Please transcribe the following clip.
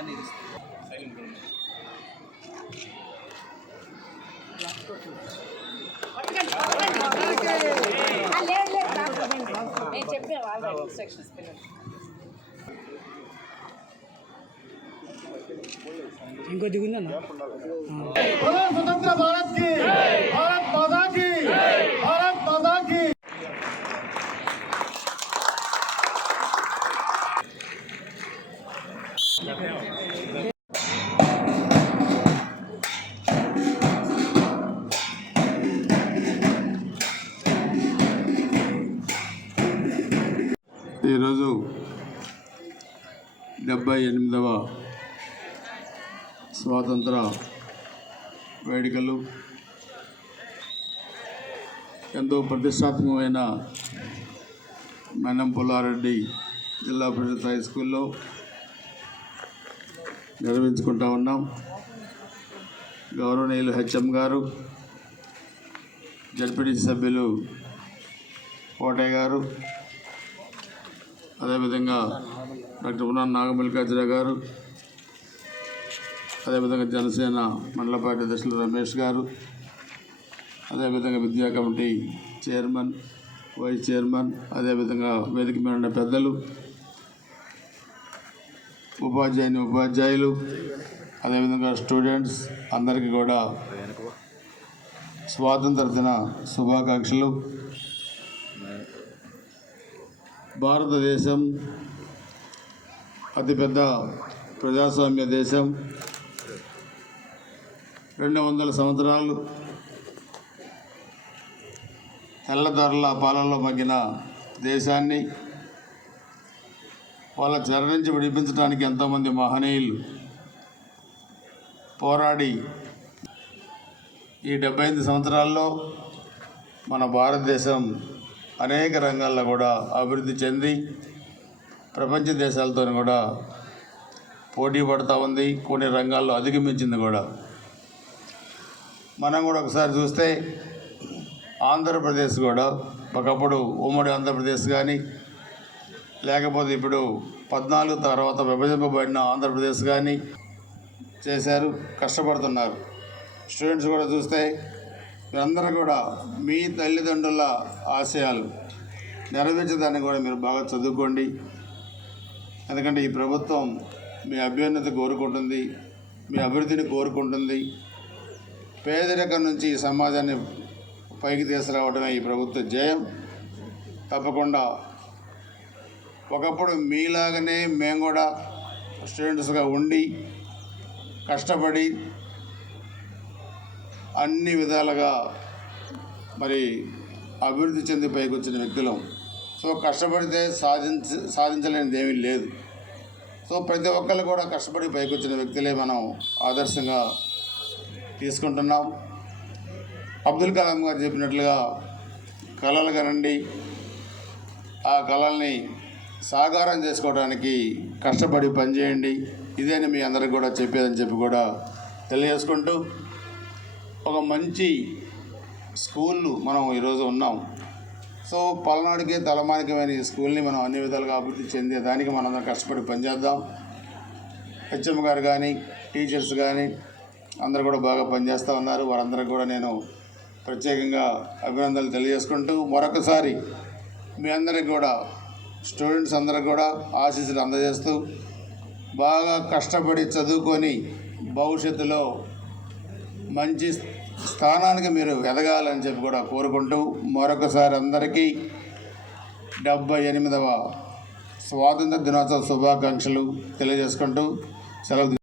ఆనందాన్ని ఇంకో దిగుందన్న? భారత్కి భారత్ మాతా ఈరోజు డెబ్భై ఎనిమిదవ స్వాతంత్ర వేడుకలు. ఎంతో ప్రతిష్టాత్మకమైన మెన్నం పుల్లారెడ్డి జిల్లా పరిషత్ హై స్కూల్లో నిర్వహించుకుంటా ఉన్నాం. గౌరవనీయులు హెచ్ఎం గారు జడ్పీటీసీ సభ్యులు కోటయ్య గారు అదేవిధంగా డాక్టర్ ఉన్నా నాగమల్లికార్జున గారు అదేవిధంగా జనసేన మండల పార్టీ అధ్యక్షులు రమేష్ గారు అదేవిధంగా విద్యా కమిటీ చైర్మన్ వైస్ చైర్మన్ అదేవిధంగా వేదిక మీద ఉన్న పెద్దలు ఉపాధ్యాయుని ఉపాధ్యాయులు అదేవిధంగా స్టూడెంట్స్ అందరికీ కూడా స్వాతంత్ర దిన శుభాకాంక్షలు. భారతదేశం అతిపెద్ద ప్రజాస్వామ్య దేశం. రెండు వందల సంవత్సరాలు తెల్లదొరల పాలనలో మగ్గిన దేశాన్ని వాళ్ళ చెర నుంచి విడిపించడానికి ఎంతోమంది మహనీయులు పోరాడి ఈ డెబ్బై ఎనిమిది సంవత్సరాల్లో మన భారతదేశం అనేక రంగాల్లో కూడా అభివృద్ధి చెంది ప్రపంచ దేశాలతో కూడా పోటీ పడుతూ ఉంది కొన్ని రంగాల్లో అధిగమించింది కూడా. మనం కూడా ఒకసారి చూస్తే ఆంధ్రప్రదేశ్ కూడా ఒకప్పుడు ఉమ్మడి ఆంధ్రప్రదేశ్ కానీ లేకపోతే ఇప్పుడు పద్నాలుగు తర్వాత విభజింపబడిన ఆంధ్రప్రదేశ్ కానీ చేశారు కష్టపడుతున్నారు. స్టూడెంట్స్ కూడా చూస్తే మీరందరూ కూడా మీ తల్లిదండ్రుల ఆశయాలు నెరవేర్చడానికి కూడా మీరు బాగా చదువుకోండి. ఎందుకంటే ఈ ప్రభుత్వం మీ అభ్యున్నత కోరుకుంటుంది మీ అభివృద్ధిని కోరుకుంటుంది. పేదరికం నుంచి ఈ సమాజాన్ని పైకి తీసుకురావడమే ఈ ప్రభుత్వ జయం తప్పకుండా ఒకప్పుడు మీలాగనే మేము కూడా స్టూడెంట్స్గా ఉండి కష్టపడి అన్ని విధాలుగా మరి అభివృద్ధి చెంది పైకి వచ్చిన వ్యక్తులం. సో కష్టపడితే సాధించ సాధించలేనిది ఏమీ లేదు. సో ప్రతి ఒక్కరు కూడా కష్టపడి పైకి వచ్చిన వ్యక్తులే మనం ఆదర్శంగా తీసుకుంటున్నాం. అబ్దుల్ కలాం గారు చెప్పినట్లుగా కళలు కనండి. ఆ కళల్ని సాకారం చేసుకోవడానికి కష్టపడి పనిచేయండి. ఇదే మీ అందరికి కూడా చెప్పేదని చెప్పి కూడా తెలియజేసుకుంటూ ఒక మంచి స్కూళ్ళు మనం ఈరోజు ఉన్నాం. సో పల్నాడుకి తలమానికమైన ఈ స్కూల్ని మనం అన్ని విధాలుగా అభివృద్ధి చెందే దానికి మనందరం కష్టపడి పనిచేద్దాం. హెచ్ఎం గారు కానీ టీచర్స్ కానీ అందరూ కూడా బాగా పనిచేస్తూ ఉన్నారు. వారందరికి కూడా నేను ప్రత్యేకంగా అభినందనలు తెలియజేసుకుంటూ మరొకసారి మీ అందరికి కూడా స్టూడెంట్స్ అందరికి కూడా ఆశీస్సులు అందజేస్తూ బాగా కష్టపడి చదువుకొని భవిష్యత్తులో మంచి స్థానానికి మీరు ఎదగాలని చెప్పి కూడా కోరుకుంటూ మరొకసారి అందరికీ డెబ్బై ఎనిమిదవ స్వాతంత్ర దినోత్సవ శుభాకాంక్షలు తెలియజేసుకుంటూ సెలవు